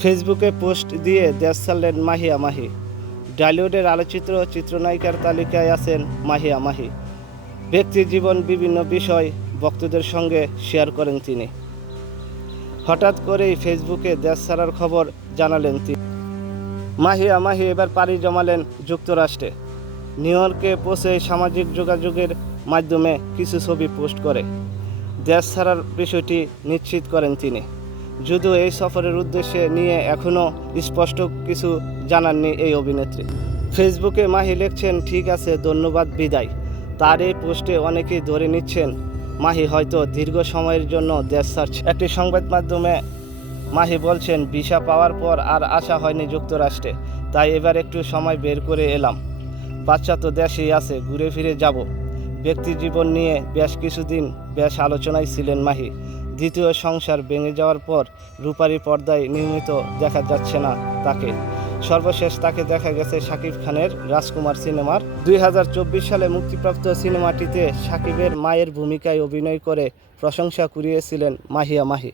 ফেসবুকে পোস্ট দিয়ে দেশ ছাড়লেন মাহিয়া মাহি ডালিউডের আলোচিত চিত্রনায়িকার তালিকায় আছেন মাহিয়া মাহি ব্যক্তি জীবন বিভিন্ন বিষয় ভক্তদের সঙ্গে শেয়ার করেন তিনি। হঠাৎ করেই ফেসবুকে দেশ ছাড়ার খবর জানালেন তিনি। মাহিয়া মাহি এবার পাড়ি জমালেন যুক্তরাষ্ট্রে। নিউ ইয়র্কে পৌঁছে সামাজিক যোগাযোগের মাধ্যমে কিছু ছবি পোস্ট করে। দেশ ছাড়ার বিষয়টি নিশ্চিত করেন তিনি। যদিও এই সফরের উদ্দেশ্যে নিয়ে এখনও স্পষ্ট কিছু জানাননি এই অভিনেত্রী। ফেসবুকে মাহি লিখছেন, ঠিক আছে, ধন্যবাদ, বিদায়। তার এই পোস্টে অনেকেই ধরে নিচ্ছেন, মাহি হয়তো দীর্ঘ সময়ের জন্য দেশ ছাড়ছে। একটি সংবাদ মাধ্যমে মাহি বলছেন, ভিসা পাওয়ার পর আর আসা হয়নি যুক্তরাষ্ট্রে, তাই এবার একটু সময় বের করে এলাম। বাচ্চা তো দেশেই আছে, ঘুরে ফিরে যাব। ব্যক্তি জীবন নিয়ে বেশ কিছুদিন বেশ আলোচনায় ছিলেন মাহি। দ্বিতীয় সংসার ভেঙে যাওয়ার পর রূপারি পর্দায় নিয়মিত দেখা যাচ্ছে না তাকে। সর্বশেষ তাকে দেখা গেছে শাকিব খানের রাজকুমার সিনেমার। দুই হাজার চব্বিশ সালে মুক্তিপ্রাপ্ত সিনেমাটিতে শাকিবের মায়ের ভূমিকায় অভিনয় করে প্রশংসা কুড়িয়েছিলেন মাহিয়া মাহি।